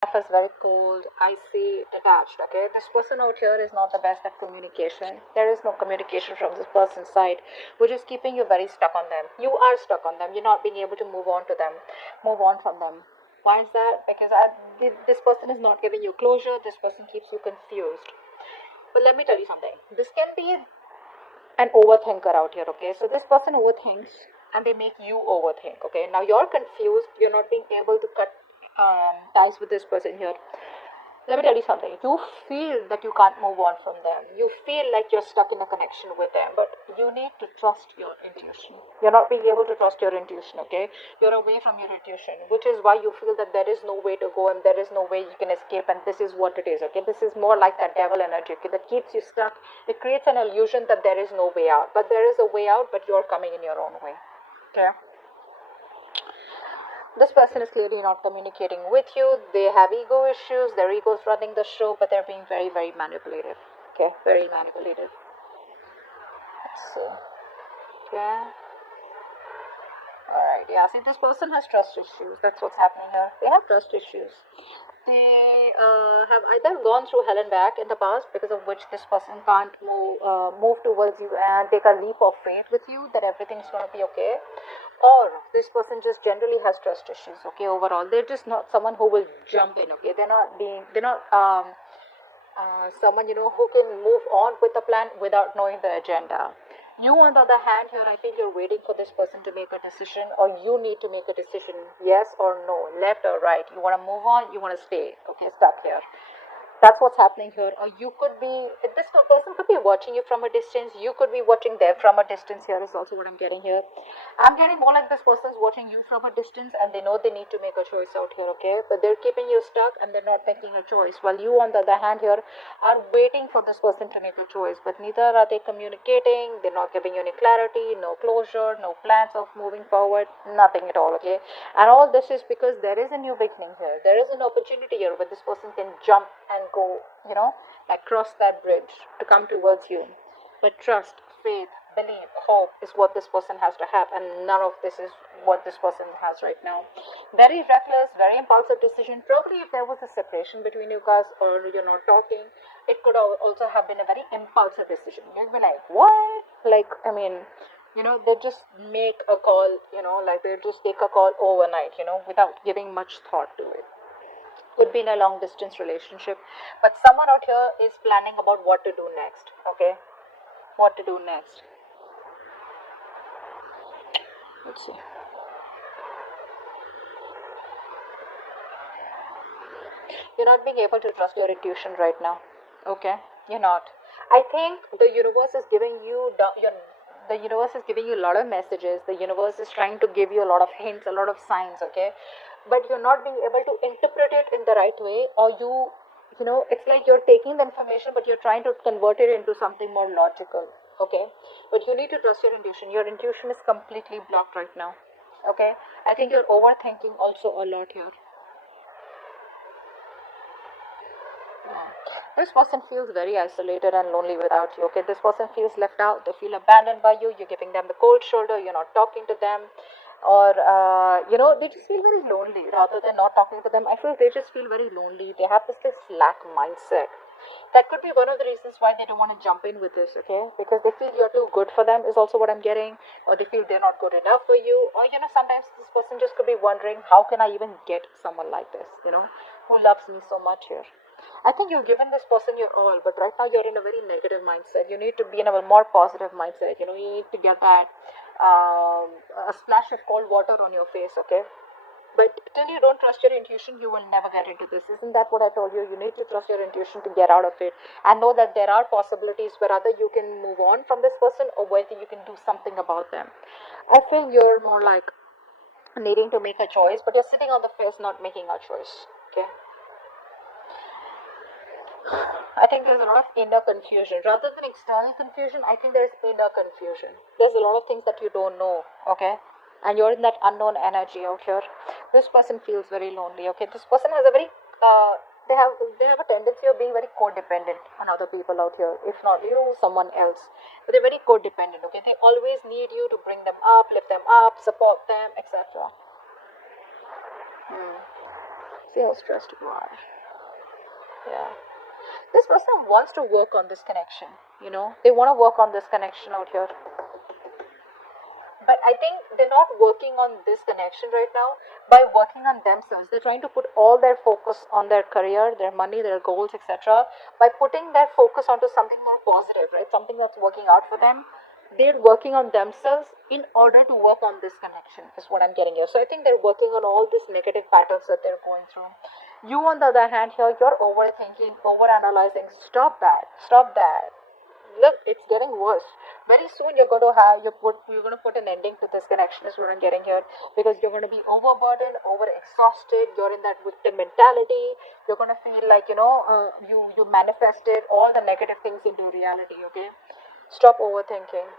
Is very cold, icy, detached. Okay, this person out here is not the best at communication. There is no communication from this person's side, which is keeping you very stuck on them. You are stuck on them. You're not being able to move on to them, move on from them. Why is that? Because this person is not giving you closure. This person keeps you confused. But let me tell you something. This can be an overthinker out here. Okay, so this person overthinks and they make you overthink. Okay, now you're confused. You're not being able to cut ties with this person here. Let me tell you something. You feel that you can't move on from them. You feel like you're stuck in a connection with them, but you need to trust your intuition. You're not being able to trust your intuition, okay? You're away from your intuition, which is why you feel that there is no way to go and there is no way you can escape, and this is what it is, okay? This is more like that devil energy, okay, that keeps you stuck. It creates an illusion that there is no way out, but there is a way out, but you're coming in your own way, okay? This person is clearly not communicating with you. They have ego issues. Their ego is running the show, but they're being very, very manipulative. Okay, very manipulative. Let's see. Okay. Alright, yeah. See, this person has trust issues. That's what's happening here. They have trust issues. They have either gone through hell and back in the past, because of which this person can't move towards you and take a leap of faith with you that everything's going to be okay, or this person just generally has trust issues. Okay, overall they're just not someone who will jump in. Okay, they're not someone, who can move on with the plan without knowing the agenda. You, on the other hand, here I feel you're waiting for this person to make a decision, or you need to make a decision, yes or no, left or right. You want to move on, you want to stay, okay, stuck here. That's what's happening here. Or you could be, this person could be watching you from a distance. You could be watching them from a distance. Here is also what I'm getting here. I'm getting more like this person's watching you from a distance and they know they need to make a choice out here, okay? But they're keeping you stuck and they're not making a choice. While you, on the other hand, here are waiting for this person to make a choice. But neither are they communicating. They're not giving you any clarity, no closure, no plans of moving forward, nothing at all, okay? And all this is because there is a new beginning here. There is an opportunity here where this person can jump and go, like cross that bridge to come towards you. But trust, faith, belief, hope is what this person has to have, and none of this is what this person has right now. Very reckless, very impulsive decision. Probably if there was a separation between you guys or you're not talking, it could also have been a very impulsive decision. You'd be like, what? Like, I mean, they just make a call, like they just take a call overnight, without giving much thought to it. Could be in a long distance relationship, but someone out here is planning about what to do next, okay? What to do next. Let's see. You're not being able to trust your intuition right now, okay? You're not. I think the universe is giving you the universe is giving you a lot of messages. The universe is trying to give you a lot of hints, a lot of signs, okay? But you're not being able to interpret it in the right way, or it's like you're taking the information but you're trying to convert it into something more logical, okay? But you need to trust your intuition. Your intuition is completely blocked right now, okay? I think you're overthinking also a lot here. This person feels very isolated and lonely without you. Okay, this person feels left out. They feel abandoned by you. You're giving them the cold shoulder. You're not talking to them, or they just feel very lonely rather than not talking to them. I feel they just feel very lonely. They have this slack mindset. That could be one of the reasons why they don't want to jump in with this. Okay, because they feel you're too good for them. Is also what I'm getting, or they feel they're not good enough for you, or sometimes this person just could be wondering, how can I even get someone like this? Who loves me so much here. I think you've given this person your all, but right now you're in a very negative mindset. You need to be in a more positive mindset. You need to get that a splash of cold water on your face, okay? But till you don't trust your intuition, you will never get into this. Isn't that what I told you? You need to trust your intuition to get out of it and know that there are possibilities where either you can move on from this person or whether you can do something about them. I feel you're more like needing to make a choice, but you're sitting on the fence not making a choice, okay? I think there's a lot of inner confusion. Rather than external confusion, I think there's inner confusion. There's a lot of things that you don't know, okay? And you're in that unknown energy out here. This person feels very lonely, okay? This person has a very, they have a tendency of being very codependent on other people out here. If not you, someone else. But they're very codependent, okay? They always need you to bring them up, lift them up, support them, etc. See how stressed you are. Yeah. This person wants to work on this connection, They want to work on this connection out here. But I think they're not working on this connection right now by working on themselves. They're trying to put all their focus on their career, their money, their goals, etc. By putting their focus onto something more positive, right? Something that's working out for them. They're working on themselves in order to work on this connection, is what I'm getting here. So I think they're working on all these negative patterns that they're going through. You, on the other hand, here, you're overthinking, overanalyzing. Stop that. Stop that. Look, it's getting worse. Very soon you're going to put an ending to this connection, is what I'm getting here, because you're going to be overburdened, over exhausted. You're in that victim mentality. You're going to feel like you manifested all the negative things into reality. Okay, stop overthinking.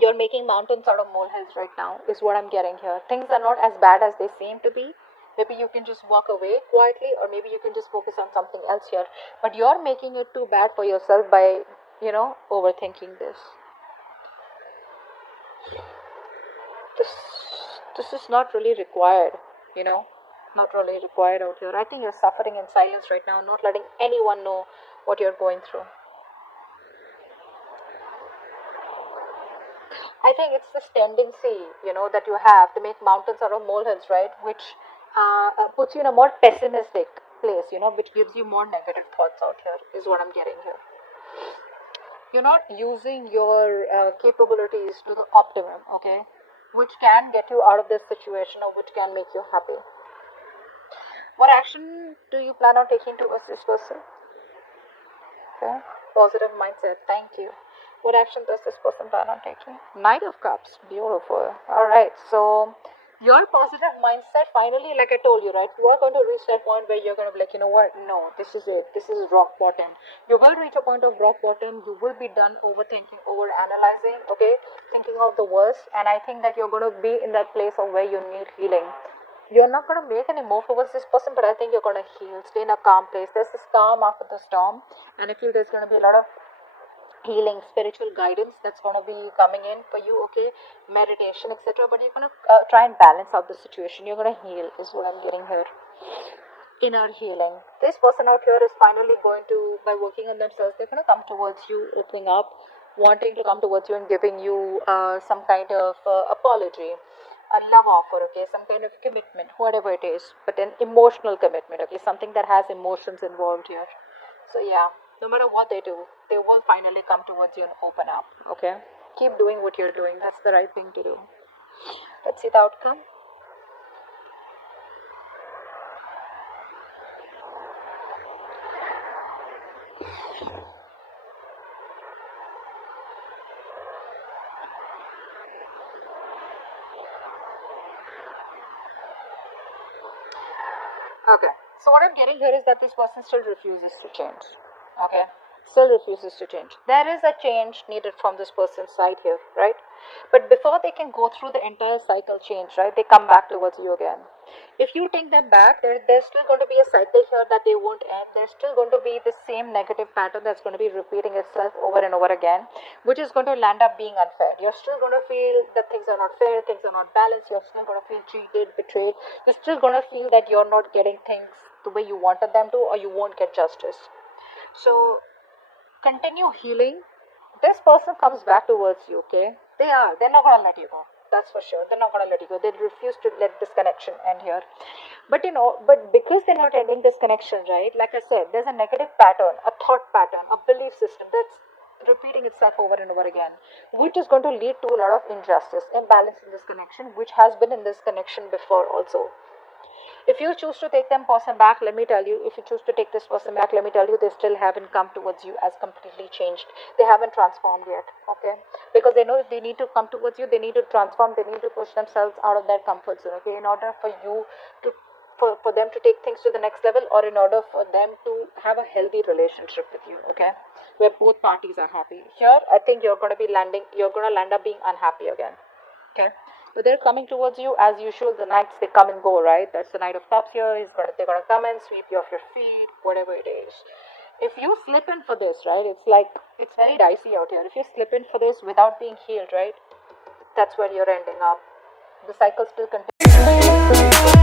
You're making mountains out of molehills right now, is what I'm getting here. Things are not as bad as they seem to be. Maybe you can just walk away quietly, or maybe you can just focus on something else here. But you're making it too bad for yourself by, overthinking this. This is not really required, not really required out here. I think you're suffering in silence right now, not letting anyone know what you're going through. I think it's this tendency, that you have to make mountains out of molehills, right? Which puts you in a more pessimistic place, which gives you more negative thoughts out here, is what I'm getting here. You're not using your capabilities to the optimum, okay? Which can get you out of this situation, or which can make you happy. What action do you plan on taking towards this person? Okay, positive mindset, thank you. What action does this person plan on taking? Knight of Cups, beautiful. Alright, so your positive mindset, finally, like I told you, right, you are going to reach that point where you're going to be like, you know what, no, this is it, this is rock bottom. You will reach a point of rock bottom. You will be done overthinking, over analyzing, okay, thinking of the worst. And I think that you're going to be in that place of where you need healing. You're not going to make any move towards this person, but I think you're going to heal, stay in a calm place. There's this calm after the storm, and I feel there's going to be a lot of healing, spiritual guidance that's going to be coming in for you, okay, meditation, etc. But you're going to try and balance out the situation. You're going to heal, is what I'm getting here. Inner healing. This person out here is finally going to, by working on themselves, they're going to come towards you, opening up, wanting to come towards you and giving you some kind of apology, a love offer, okay, some kind of commitment, whatever it is, but an emotional commitment, okay, something that has emotions involved here. So yeah, no matter what they do, they will finally come towards you and open up, okay? Keep doing what you're doing. That's the right thing to do. Let's see the outcome. Okay, so what I'm getting here is that this person still refuses to change. Okay, still refuses to change. There is a change needed from this person's side here, right? But before they can go through the entire cycle change, right, they come back towards you again. If you take them back, there's still going to be a cycle here that they won't end. There's still going to be the same negative pattern that's going to be repeating itself over and over again, which is going to land up being unfair. You're still going to feel that things are not fair, things are not balanced. You're still going to feel cheated, betrayed. You're still going to feel that you're not getting things the way you wanted them to, or you won't get justice. So continue healing. This person comes back towards you, okay? They're not going to let you go. That's for sure. They're not going to let you go. They refuse to let this connection end here. But because they're not ending this connection, right? Like I said, there's a negative pattern, a thought pattern, a belief system that's repeating itself over and over again, which is going to lead to a lot of injustice, imbalance in this connection, which has been in this connection before also. If you choose to take them person back, let me tell you, if you choose to take this person back, let me tell you, they still haven't come towards you as completely changed. They haven't transformed yet, okay? Because they know if they need to come towards you, they need to transform, they need to push themselves out of their comfort zone, okay? In order for you to, for them to take things to the next level, or in order for them to have a healthy relationship with you, okay? Where both parties are happy. Here, I think you're going to land up being unhappy again, okay? But they're coming towards you as usual. The knights, they come and go, right? That's the Knight of Cups here. They're gonna come and sweep you off your feet, whatever it is. If you slip in for this, right, it's very dicey out here. If you slip in for this without being healed, right, that's where you're ending up. The cycle still continues.